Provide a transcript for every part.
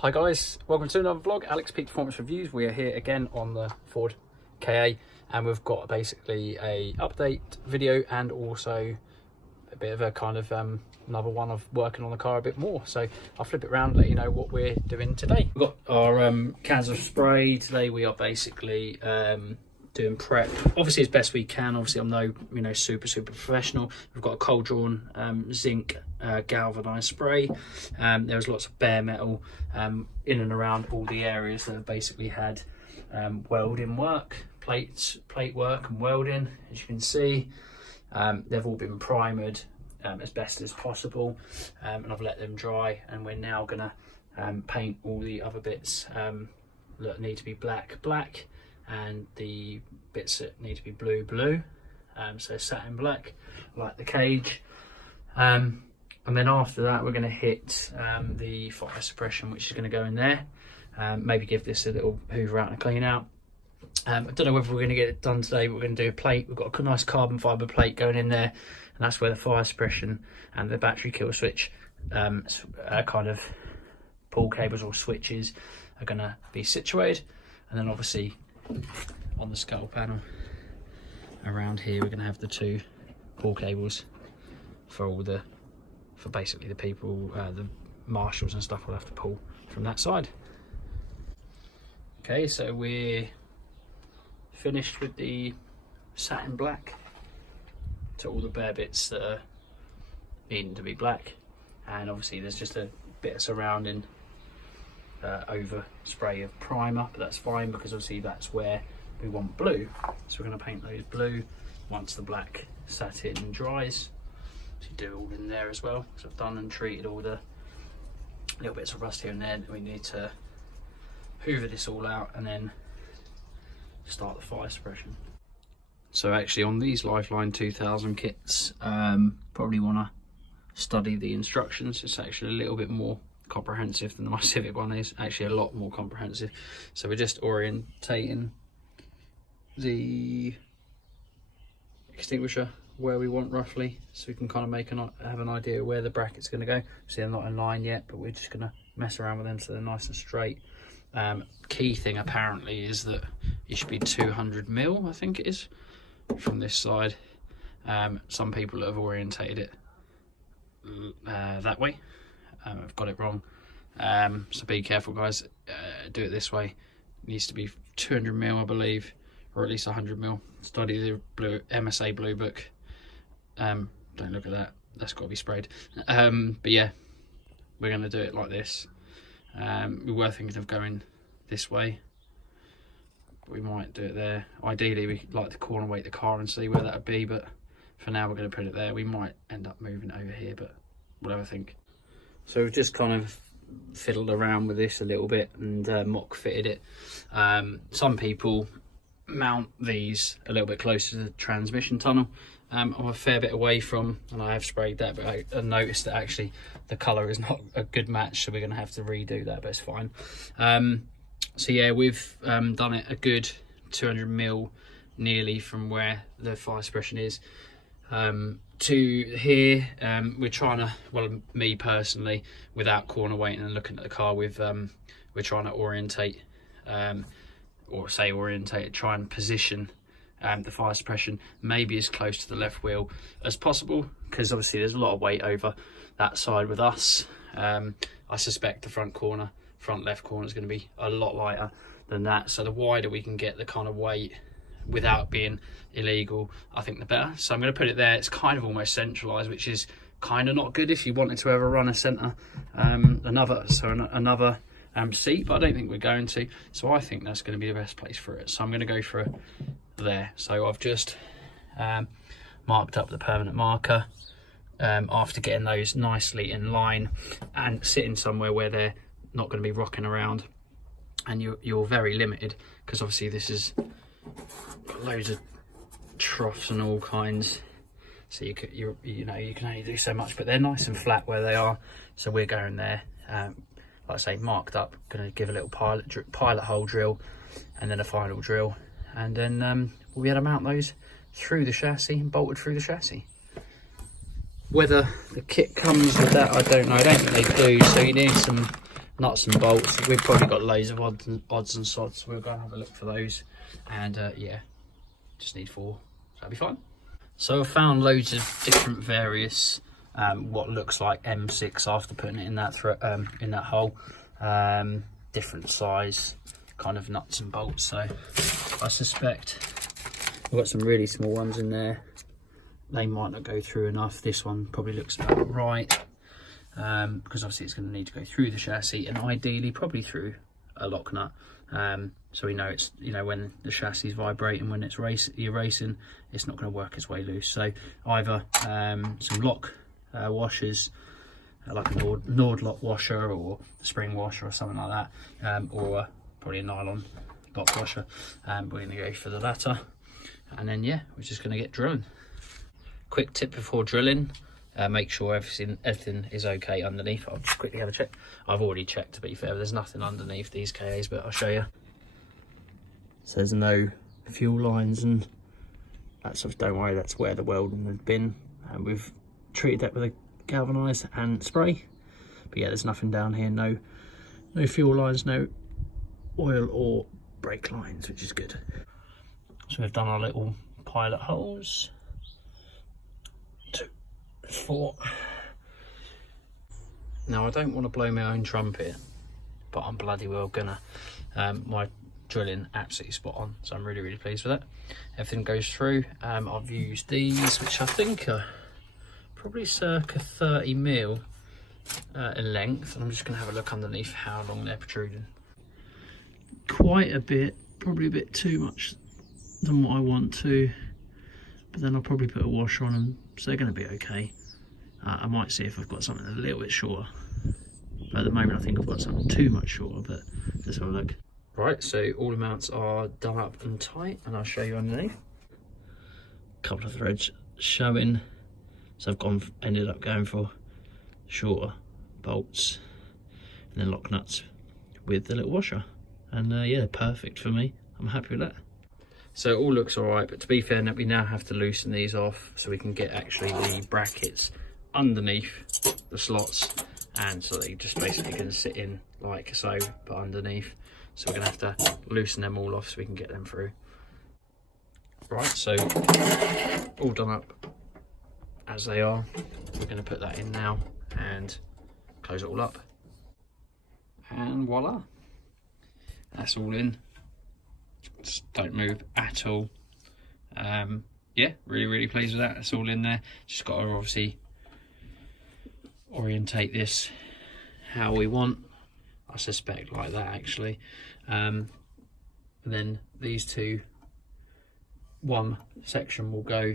Hi guys, welcome to another vlog, Alex Peak Performance Reviews. We are here again on the Ford KA and we've got basically a update video and also a bit of a kind of another one of working on the car a bit more. So I'll flip it around and let you know what we're doing today. We've got our cans of spray. Today we are basically doing prep, obviously as best we can. Obviously I'm no super professional. We've got a cold drawn zinc galvanized spray. There was lots of bare metal in and around all the areas that have basically had welding work, plate work and welding. As you can see, they've all been primered as best as possible, and I've let them dry, and we're now gonna paint all the other bits that need to be black, and the bits that need to be blue. So satin black, like the cage. And then after that, we're going to hit the fire suppression, which is going to go in there. Maybe give this a little hoover out and a clean out. I don't know whether we're going to get it done today, but we're going to do a plate. We've got a nice carbon fibre plate going in there, and that's where the fire suppression and the battery kill switch kind of pull cables or switches are going to be situated. And then obviously on the skull panel around here, we're going to have the two pull cables for basically the people, the marshals and stuff will have to pull from that side. Okay, so we're finished with the satin black to all the bare bits that are needing to be black, and obviously there's just a bit of surrounding over spray of primer, but that's fine because obviously that's where we want blue. So we're going to paint those blue once the black satin dries. So do it all in there as well. So I've done and treated all the little bits of rust here and there. We need to hoover this all out and then start the fire suppression. So actually on these Lifeline 2000 kits, probably want to study the instructions. It's actually a little bit more comprehensive than my Civic one is, actually a lot more comprehensive. So we're just orientating the extinguisher where we want roughly, so we can kind of have an idea where the bracket's going to go. See, they're not in line yet, but we're just going to mess around with them so they're nice and straight. Key thing apparently is that it should be 200 mil, I think it is, from this side. Some people have orientated it that way. I've got it wrong, so be careful guys. Do it this way. It needs to be 200 mil, I believe, or at least 100 mil. Study the blue MSA blue book. Don't look at that, that's got to be sprayed. But yeah, we're going to do it like this. We were thinking of going this way, but we might do it there. Ideally we'd like to corner weight the car and see where that would be, but for now we're going to put it there. We might end up moving it over here, but we'll have a think. So we've just kind of fiddled around with this a little bit and mock fitted it. Some people mount these a little bit closer to the transmission tunnel. I'm a fair bit away from, and I have sprayed that, but I noticed that actually the colour is not a good match, so we're going to have to redo that, but it's fine. So yeah, we've done it a good 200 mil nearly from where the fire suppression is to here. We're trying to, well, me personally, without corner weighting and looking at the car, we're trying to orientate, try and position the fire suppression maybe as close to the left wheel as possible, because obviously there's a lot of weight over that side with us. I suspect the front left corner is going to be a lot lighter than that, so the wider we can get the kind of weight without being illegal, I think the better. So I'm going to put it there. It's kind of almost centralized, which is kind of not good if you wanted to ever run a center another seat, but I don't think we're going to, so I think that's going to be the best place for it. So I'm going to go for there. So I've just marked up the permanent marker after getting those nicely in line and sitting somewhere where they're not going to be rocking around, and you're very limited because obviously this is got loads of troughs and all kinds, so you can only do so much, but they're nice and flat where they are. So we're going there, like I say, marked up. Going to give a little pilot hole drill and then a final drill, and then we'll be able to mount those through the chassis and bolted through the chassis. Whether the kit comes with that, I don't know. I don't think they do, so you need some nuts and bolts. We've probably got loads of odds and sods, so we'll go and have a look for those. And yeah, just need 4, so that'll be fine. So I've found loads of different various what looks like M6 after putting it in that hole, different size kind of nuts and bolts. So I suspect we've got some really small ones in there. They might not go through enough. This one probably looks about right, because obviously it's going to need to go through the chassis and ideally probably through a lock nut. So we know it's, you know, when the chassis is vibrating, when it's you're racing, it's not going to work its way loose. So either some lock washers, like a Nord lock washer or a spring washer or something like that, or probably a nylon lock washer. We're going to go for the latter, and then yeah, we're just going to get drilling. Quick tip before drilling, make sure everything is okay underneath. I'll just quickly have a check. I've already checked, to be fair. There's nothing underneath these KAs, but I'll show you. So there's no fuel lines and that stuff. Don't worry, that's where the welding had been, and we've treated that with a galvanised and spray. But yeah, there's nothing down here. No fuel lines, no oil or brake lines, which is good. So we've done our little pilot holes. 2, 4. Now I don't want to blow my own trumpet, but I'm bloody well gonna. My drilling absolutely spot on, so I'm really pleased with that. Everything goes through. I've used these, which I think are probably circa 30 mil in length, and I'm just gonna have a look underneath how long they're protruding. Quite a bit, probably a bit too much than what I want to, but then I'll probably put a washer on them, so they're going to be okay. I might see if I've got something a little bit shorter, but at the moment I think I've got something too much shorter, but let's have a look. Right, so all the mounts are done up and tight, and I'll show you underneath. A couple of threads showing, so I've ended up going for shorter bolts and then lock nuts with the little washer, and yeah, perfect for me. I'm happy with that. So it all looks all right, but to be fair, we now have to loosen these off so we can get actually the brackets underneath the slots, and so they just basically going to sit in like so, but underneath. So we're going to have to loosen them all off so we can get them through. Right, so all done up as they are. We're going to put that in now and close it all up, and voila, that's all in. Just don't move at all. Yeah, really pleased with that. That's all in there. Just got to obviously orientate this how we want. I suspect like that actually. And then these two, one section will go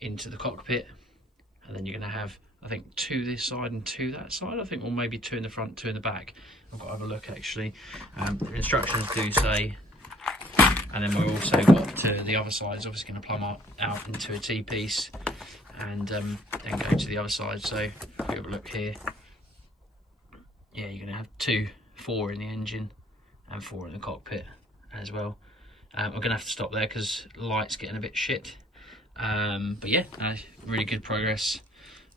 into the cockpit, and then you're going to have, I think, 2 this side and 2 that side, I think, or maybe 2 in the front, 2 in the back. I've got to have a look actually. The instructions do say. And then we've also got to the other side, is obviously going to plumb out into a T-piece, and then go to the other side. So if we have a look here, yeah, you're going to have 4 in the engine and 4 in the cockpit as well. I'm going to have to stop there because the light's getting a bit shit. But yeah, really good progress.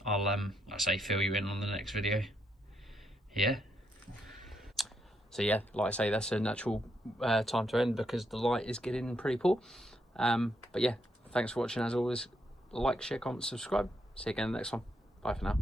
I'll, like I say, fill you in on the next video. Yeah. So yeah, like I say, that's a natural time to end because the light is getting pretty poor. But yeah, thanks for watching as always. Like, share, comment, subscribe. See you again in the next one. Bye for now.